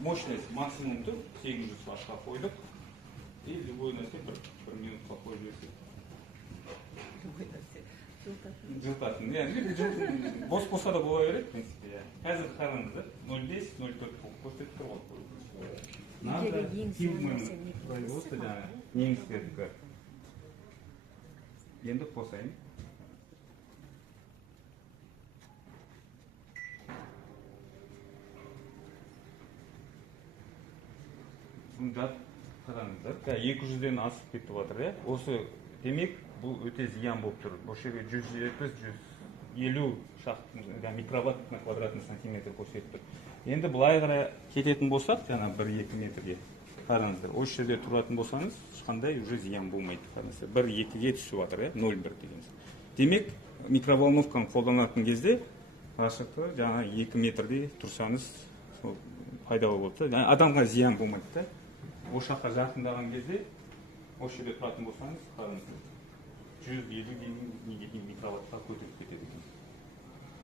мощность максимумды 800 Ваттқа қойдық. И любой нәрсе 1 минутқа қойып жіберсек. Жылтасын. Yani бос болса да бола береді, в принципе. Қазір қараңыздар, 0,5, 0,4 көрсетіп тұр ғой. Надо фирменный производство, немецкerdікі. Енді қосайын. Жат қараңыздар. 200-ден асып кетіп жатыр. Осы демек бұл өте зиян болып тұр. Бұл жерге 170-150 микроватт на квадратный сантиметр көрсетіп тұр. Енді былай қарай кететін болсақ, жаңа 1-2 метрге қараңыздар. Осы жерде тұратын болсаңыз, ешқандай уже зиян болмайды. Қараңыздар, 1-2-ге түсіп жатыр, 0,1 деген. Демек, микроволновканы қолданатын кезде қашықтығы жаңа 2 метрде тұрсаңыз пайдалы болады. Адамға зиян болмайды. Осы жаққа жақындаған кезде, осы жерде тұратын болсаңыз, қараңыздар, 150 микроваттқа көтеріп кетеді.